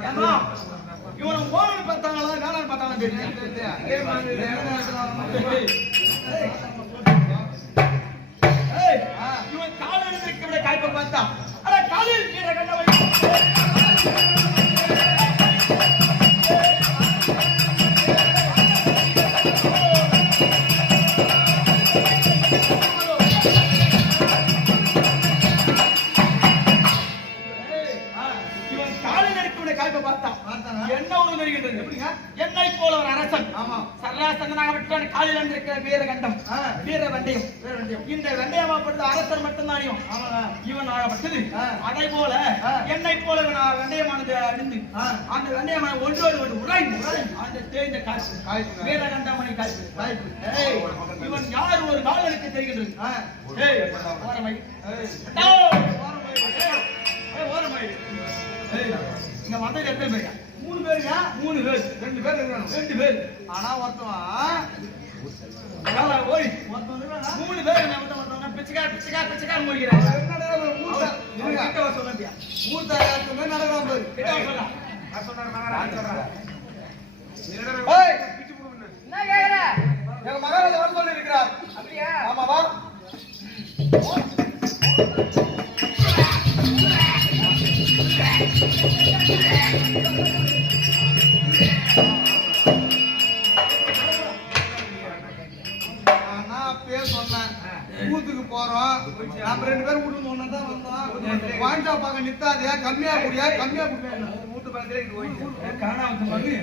ஏமா இவனை போன பார்த்தாங்களா வேணான்னு பார்த்தாங்களா தெரியல இவன் காலில் இருக்கிற காய்ப்பை பார்த்தா. அட காலில் கண்டவன் பார்த்தானா? என்ன ஒரு வருகின்றது எப்படிங்க? என்னை போல ஒரு அரசன் ஆமா. சராசந்தனாக விட்டான் காலில் இருக்கிற வீரகண்டம் ஆ. வீர வெந்தயம். இந்த வெந்தயமாப்படுது அரசர் மட்டும்தானியும். இவன் ஆகப்பட்டது. அதை போல. என்னை போல நான் வெந்தயமானது அணிந்து. அந்த வெந்தயமான ஒன்றோடு ஒன்று உராய்ந்து. அந்த தேய்ந்த காசு காய்ப்புங்க. வீரகண்டமணி காசு இவன் யார் ஒரு காலனுக்கு தெரிகின்றது ஓரமை ஓரமை. ஓரமை. ஏய், இங்க வந்தது எத்தனை பேருங்க? மூணு பேருங்க. மூணு பேர். ரெண்டு பேர் இருக்கானு ரெண்டு பேர். ஆனா ஒருத்தவன் ஓய். ஒருத்தவன்? மூணு பேர். என்ன வந்து வந்தாங்க பிச்சைக்கா பிச்சைக்கா பிச்சைக்கா இருங்க. கிட்ட சொல்லியா மூத்த ஆயிரத்துமே நடக்கிறான் பாரு. கிட்ட வர சொல்லா ஏய், என்ன கேக்குற? எங்க மகாராஜா வர சொல்லி இருக்கிறார் அப்படியா? ஆமாவா? நான் ஊத்துக்கு போறோம். நம்ம ரெண்டு பேரும் வீட்டுக்கு ஒண்ணா தான் வந்தோம். வாங்கிட்டா பார்க்க நித்தாதே கம்மியா குடியா? கம்மியா குடியா? மூத்து பக்கத்துல காணாமத்து மகு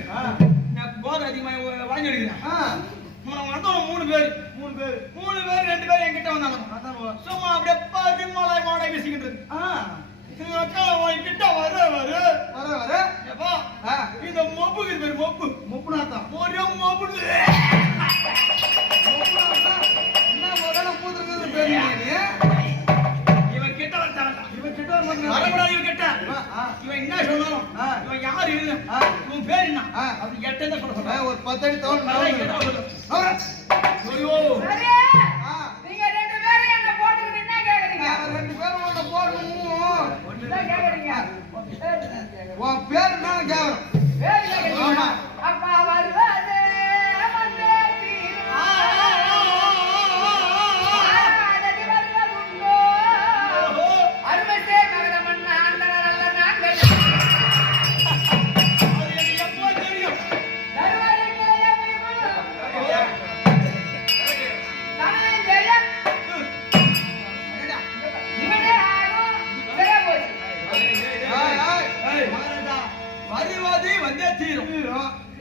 நான் போதை அதிகமாக வாங்கி எடுக்கிறேன் வந்தவங்க மூணு பேர். மூணு பேர். மூணு பேர் ரெண்டு பேர் என்கிட்ட வந்தாங்க. சும்மா அப்படியே பரிமலை மாடை எங்க அக்கா உன்கிட்ட வர. வர வர. வர எப்பா இந்த மொப்புக்கு பேர் மொப்பு. முப்புனாத்தான் ஒரே மொப்பு முப்புனாத்தான் என்ன முதல்ல பூத்துருக்குன்னு பேசுறீங்க நீ? இவன் கிட்ட வந்தாங்க இவன் கிட்ட மாட்டேங்கிறான். வரக்கூடாது இவன் கிட்ட. இவன் என்ன சொல்லணும். இவன் யாரு இது. இவன் பேர் என்ன. அப்படி எட்டே சொல்ல ஒரு பத்தடி தவணை gel. Gel gel. வருவது வந்தே தீரும்.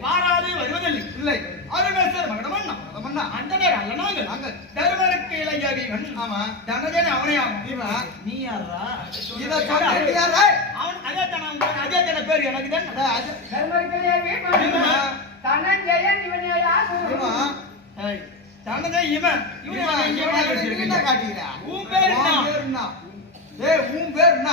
வாராது வருவதில்லை இல்லை அருமேஸ்வர் மகனமன்னா அதமன்னா. அந்தனே அல்ல நாங்கள் நாங்கள். தருமருக்கு இளைஞரிவன் ஆமா. தனதேன அவனே ஆகும் இவன் நீ யாரா இதை சொல்லிட்டு யார்? அவன் அதே தானே அதே தானே பேர் எனக்கு தான். தனஞ்செயன் இவனே. இவன். தனதே இவன் இவன் இவன், இவன் இவன் இவன் எனக்கு என்ன காட்டுகிறா? உன் பேர் என்ன? உன் பேர் என்ன? ஏய், உன் பேர் என்ன?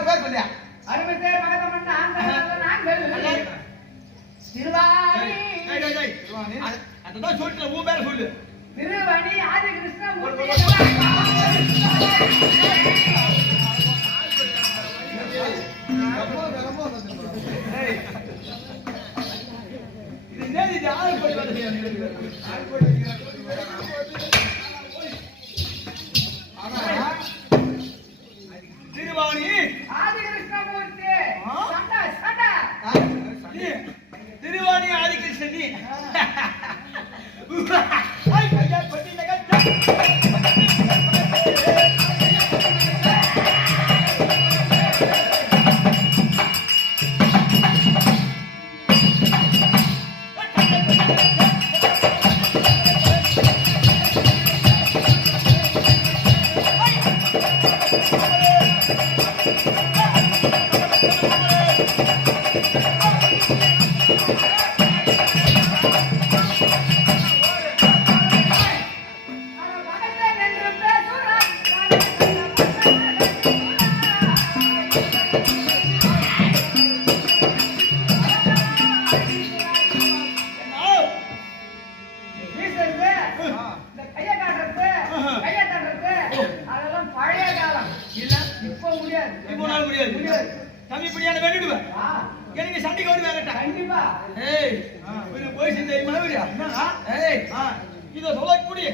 பேர். ஏய், பேர் சொல்லியா அருமைத்தே ஏய், ஏய், ஏய், திருவாணி. அது- அதுதான் சொல்லிட்டு உன் பேரை சொல்லு. ஆதி கிருஷ்ணமூர்த்தி. இது ஆறு கோடி வேலை செய்யணும் ஆனா இத சொல்லக்கூடிய.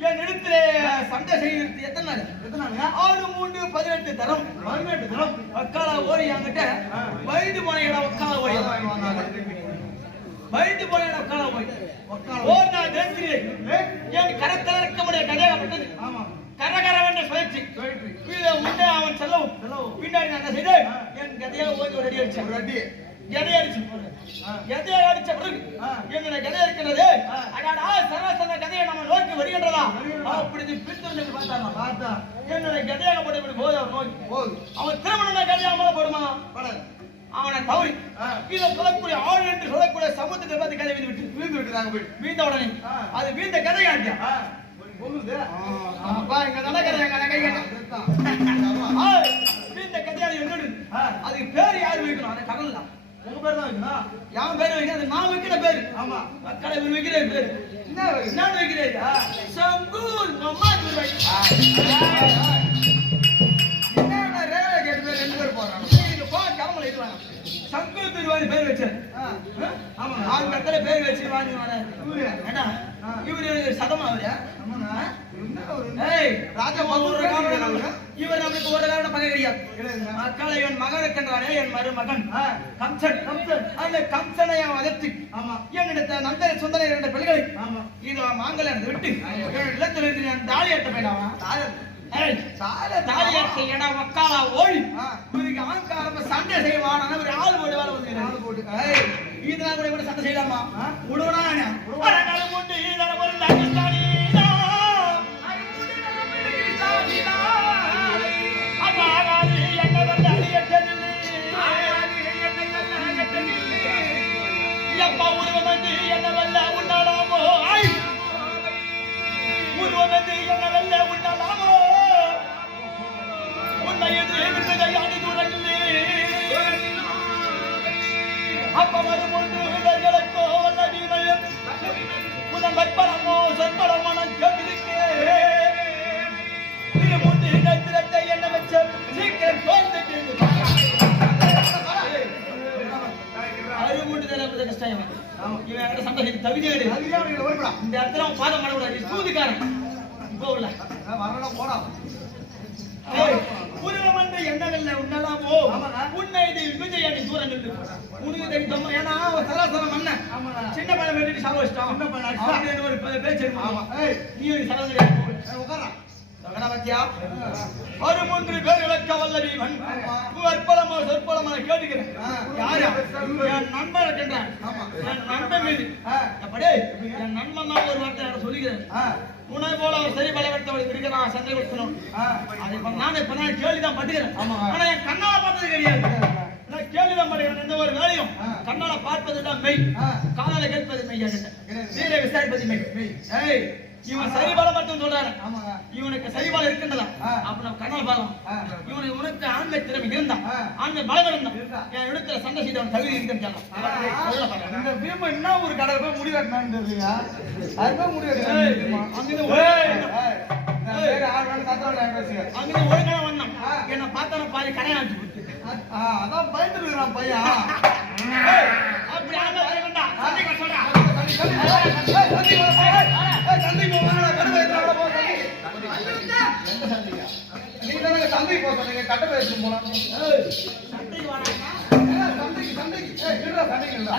என் இடத்துல சண்டை செய்யறது எத்தனை நாள் எத்தனை? ஆறு மூன்று பதினெட்டு தரம் பதினெட்டு தரம். வக்கால ஓரி என்கிட்ட ஆ. வயது இடம் வக்கால ஓரி. வயது இடம் வக்கால ஓரி ஓர் நான் தெரிஞ்சிருக்கேன் என் கரத்தில் இருக்க முடிய கதையாகப்பட்டது ஆமா. கரகரவென்ற சுழற்சி. கீழே முன்னே அவன் செல்லவும். பின்னாடி நான் என்ன செய்தேன். என் கதையாக ஓடி ஒரு அடி அடிச்சேன் ஒரு அடி. எதை அடிச்சு. எதை அடிச்ச பிறகு ஆ. என்னுடைய கதை இருக்கிறது ஆ. அடாடா சராசன கதையை நம்ம நோக்கி வருகின்றதா வருகின்றதா. அப்படி பின்தொடர்ந்து பார்த்தாங்க பார்த்தா. என்னுடைய கதையாகப்பட்ட இப்படி போது அவன் நோக்கி போகுது. அவன் திருமண கதையாமல போடுமா. அவனை தவறி. இதை சொல்லக்கூடிய ஆள் என்று சொல்லக்கூடிய சமூகத்தை பார்த்து கதை வீந்து விட்டு விழுந்து விட்டுதாங்க போயிட்டு. வீந்த உடனே. அது வீந்த ஆ, பொங்குது. அப்பா இங்க நடக்கிற எங்க கை கேட்டேன் அதுதான். ஆமா. வீந்த கதையாளி என்னோடு. அதுக்கு பேர் யார் வைக்கணும் அந்த கடல் தான் உங்க பேர் தான் இருக்குதா? யான் பேர் வைக்கணும் அது நான் வைக்கிற பேரு ஆமா. மக்களை வைக்கிற பேரு என்ன வைக்குது? நான் வைக்கிறேன் சங்கூர் மம்மா திருவாரி பேர் வச்சேன் ஆ. ஆமாங்க. ஆறு இடத்துல பேர் வச்சு வாங்கி வாங்க இவரு? சதமா அவரு? இவர் நம்மளுக்கு ஒரு காரணம் பகை கிடையாது. மக்களை என் மகன் இருக்கின்றானே என் மருமகன். கம்சன் கம்சன். அந்த கம்சனை அவன் வதர்த்து ஆமா. என்னிடத்த நந்தன சுந்தர இரண்டு பிள்ளைகளை. ஆமா. இது மாங்கல விட்டு. இல்லத்தில் இருந்து நான் தாலி ஏய், தாயா- தாலி சண்டை செய்வான். ஆள் போடு வேலை வந்து ஆள் போட்டு. ஏய், இதெல்லாம் கூட இவனை சண்டை செய்யலாமா? ஆ. விடுவனா விடுவா. அரங்கலம் இந்த இடத்துல அவன் பாதம் பண்ணக்கூடாது சூதுக்காரன். ஆ, வரணும்னா போடா. உன்னலாமோ ஆமாங்க. உன்னை இது விஜயாண்டி தூரம் நின்று உனக்கு தெரியும் ஏன்னா சராசரம் ஆமாங்க. சின்ன. அவனுக்கு என்ன ஒரு பேச்சு. நீ ஒரு சரம் கிடையாது ஒரு மூன்று பேர் இழக்க வல்ல வீமன் ஆமா. அற்பலமோ சொற்பலமோ கேட்டுக்கிறேன். யாரு என் நண்பன் இருக்கின்றான். என் நண்பன் மீது ஆ. அப்படி என் நண்பன் தான் ஒரு வார்த்தை நான் சொல்லுகிறேன். உன்னை போல ஒரு சரி பலவர்த்தவள் இருக்கிறான் சந்தை ஆ. அது இப்ப நான் இப்ப நான் கேள்விதான் பட்டுக்கிறேன். ஆனா என் கண்ணால பார்த்தது கிடையாது நான் கேள்விதான் பட்டுக்கிறேன் எந்த ஒரு வேலையும். கண்ணால பார்ப்பது தான் மெய். காதால கேட்பது மெய்யா. நீரை விசாரிப்பது மெய் மெய். ஏய் இவன் சரிபலம் மட்டும் சொல்றாரு. இவனுக்கு சரிபலம் இருக்கின்றதா ஆ. அப்ப நம்ம கண்ணால பார்க்கலாம் ஆ. இவனுக்கு உனக்கு ஆண்மை திறமை இருந்தா ஆ. ஆண்மை பலம் இருந்தா இருந்தா. என் இடத்துல சண்டை செய்தவன் தகுதி இருக்குன்னு ஆ. சொல்லலாம் இந்த என்ன ஒரு கடை போய் முடி வெட்டினான்னு தெரியலையா? அது போய் முடி ஏய், வெட்டினான்னு தெரியுமா? அங்கிருந்து ஏய், ஒரு-. அங்கிருந்து ஒழுங்கான வந்தான். என்ன பார்த்தான பாரு ஆ, அதான் பயந்துட்டு இருக்கிறான் பையன் அப்படி ஆண்மை வர சொல்றா சண்டி, சண்டி. நீங்க தானே சந்தைக்கு போக சொன்னீங்க, கட்டை எடுத்துட்டு போலாம். சந்தைக்கு, சந்தைக்கு. சண்டைக்கு இருடா.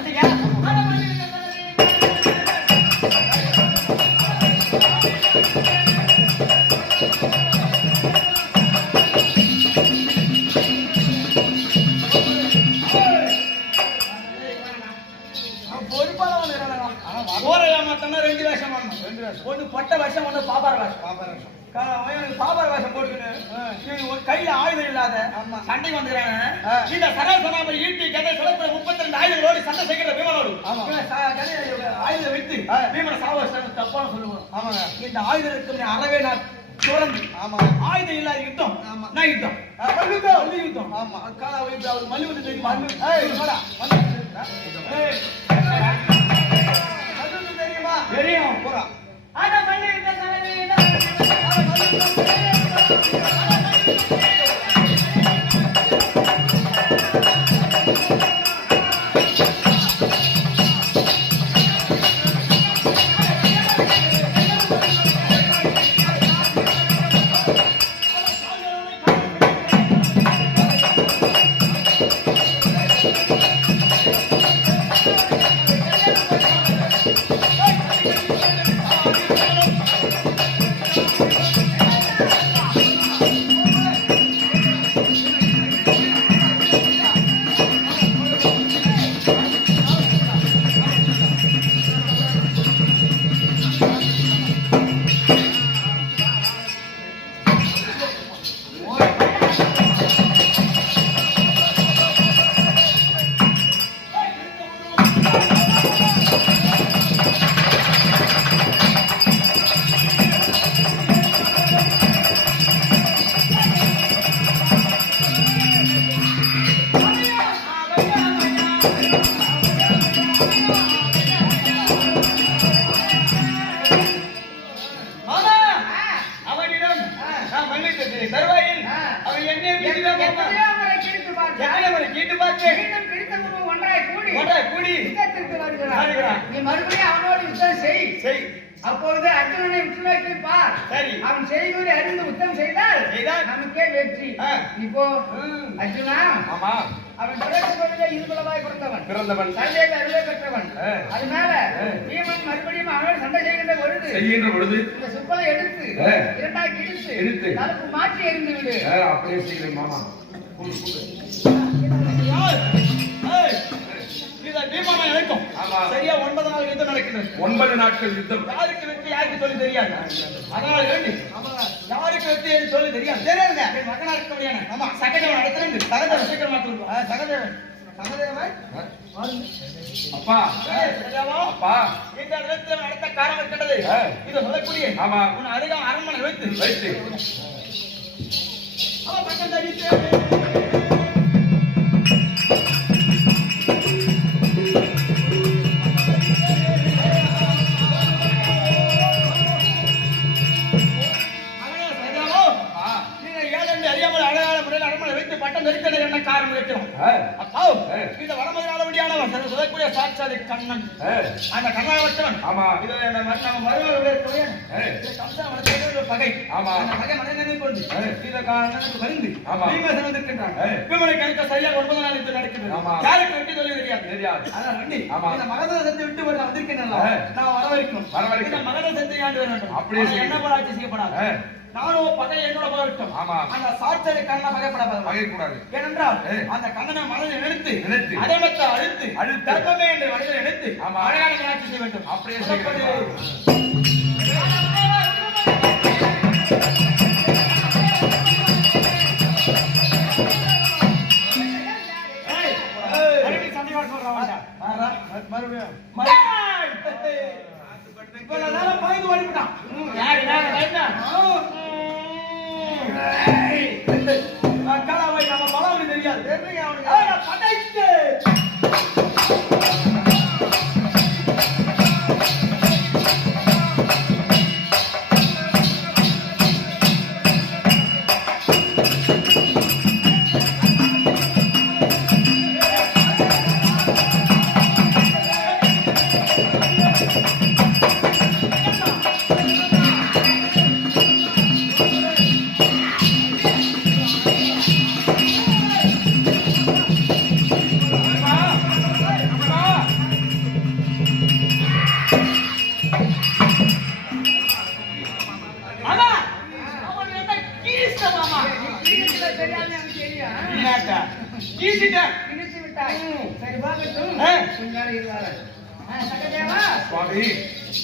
ஆமா. வந்துக்கிறாங்க. ஆ. இந்த சராசராம ஈட்டி கதை சிலப்பட முப்பத்தி ரெண்டு ஆயுதங்களோடு சண்டை செய்கிற பீமனோடு. ஆமா. ஆயுதம் வைத்து. பீமனை சாவ தப்பான சொல்லுவான். ஆமாங்க. இந்த ஆயுதம் இருக்கும் அறவே நான் துறந்து ஆமாங்க. ஆயுதம் இல்லாத யுத்தம். ஆமா. நான் யுத்தம். மல்லி யுத்தம். ஆமா. அக்கா அவர் மல்லி வந்து தெரியுமா? மல்லு- ஏய், வாடா, வந்து. ஏய், மல்யுத்தம் தெரியுமா? தெரியும். போடா. அப்பொழுது அர்ஜுனனை நோக்கி பார் சரி. அவன் செய்வதை அறிந்து யுத்தம் செய்தால் செய்தால் நமக்கே வெற்றி. இப்போ. அர்ஜுனா ஆமா அவன் தொடர்ச்சி கொள்கை இருபலவாய் பிறந்தவன் பிறந்தவன் சண்டையை அருளை பெற்றவன். அதனால. பீமன் மறுபடியும் அவனோடு சண்டை செய்கின்ற பொழுது செய்கின்ற பொழுது இந்த சுப்பலை எடுத்து ஆ. இரண்டாக்கி இழுத்து இழுத்து. தடுப்பு மாற்றி எறிந்து விடு அப்படியே செய்கிறேன் மாமா சரியா ஒன்பது நாள் யுத்தம் நடக்கிறது. ஒன்பது நாட்கள் யுத்தம். யாருக்கு வெற்றி யாருக்கு சொல்லி தெரியாது. அதனால வேண்டி யாருக்கு வெற்றி என்று சொல்லி தெரியாது. தெரியாதுங்க மகனா இருக்க முடியாது ஆமா. சகதேவன் அடுத்த சகதேவன் சீக்கிரமா சொல்லுவா சகதேவன் சகதேவன் அப்பா. அப்பா. இந்த நடத்த காரணம் இருக்கிறது ஆ. இதை சொல்லக்கூடிய ஆமா. உன் அருகா அரண்மனை வைத்து. வைத்து. அவன் பக்கம் தடித்து இந்த வடமதினாலபடியானவன் சில சொல்லக்கூடிய சாட்சாதி கண்ணன் அந்த கண்ணாவற்றவன் ஆமா. இது நம்ம மருமகளுடைய பகை ஆமா. அந்த பகை மனிதனை கொண்டு ஆ. இத கண்ணனுக்கு வருந்து ஆமா. பீமசன் வந்திருக்கின்றான் ஆ. பீமனை கணிக்க சரியாக ஒன்பது நாள் இது நடக்கிறது ஆமா. யாருக்கு வெட்டி சொல்லி தெரியாது தெரியாது. அதான் ரெண்டு ஆமா. இந்த மகத சந்தை விட்டு வர. நான் வரவழைக்கணும் வரவழைக்கணும். இந்த மகத சந்தை ஆண்டு வேண்டும் அப்படியே. என்ன போராட்சி செய்யப்படாது. நானும் பகை என்னோட போகட்டும் ஆமா. அந்த சாட்சாதி கண்ணனை பகைப்படாது பகையக்கூடாது ஏனென்றால். அந்த கண்ணனை மனதில் நினைத்து நினைத்து. அதமத்தை அழுத்து அழுத்து. தர்மமே என்று மனதில் நினைத்து ஆமா. அழகான காட்சி செய்ய வேண்டும் அப்படியே மறுபடியும். மறுபடியும். இவ்வளவு நேரம் பயந்து ஓடிவிட்டான். யாரு நேரம் பயந்தான்? ஏய்,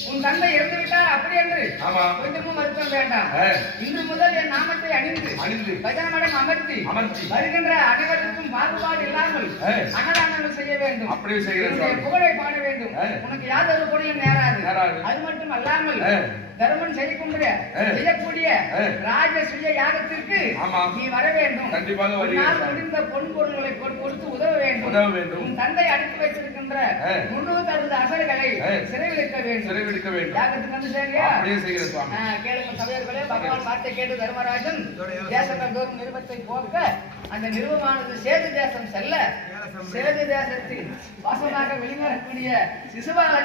உன் தந்தை இறந்து விட்டார் அப்படி என்று ஆமா. கொஞ்சமும் வருத்தம் வேண்டாம். இன்று முதல் என் நாமத்தை அணிந்து அணிந்து பஜனமடம் அமர்த்தி அமர்த்தி. வருகின்ற அனைவருக்கும் பாகுபாடு இல்லாமல். அன்னதானங்கள் செய்ய வேண்டும் அப்படியே செய்கிறேன். புகழை பாட வேண்டும். உனக்கு யாதொரு புகழையும் நேராது. அது மட்டும் அல்லாமல். தர்மன் செய்யக்கூடிய. செய்யக்கூடிய ஆ. ராஜசுய யாகத்திற்கு. நீ வர வேண்டும் கண்டிப்பாக முடிந்த பொன் பொருள்களை கொடு- கொடுத்து உதவ வேண்டும் உதவ வேண்டும். உன் தந்தை அடித்து வைத்திருக்கின்ற. முன்னூத்தி அறுபது அசல்களை ஆ. சிறைவிழுக்க வேண்டும் சிறைபிடிக்க வேண்டும் யாகத்துக்கு வந்து சேரியா கேளுங்க சபையர்களே பகவான் வார்த்தை கேட்டு தர்மராஜன் தேசங்கள் தோறும் நிருபத்தை போக்க அந்த நிருபமானது சேது தேசம் செல்ல. சேது தேசத்தில் வாசமாக வெளிவரக்கூடிய சிசுபால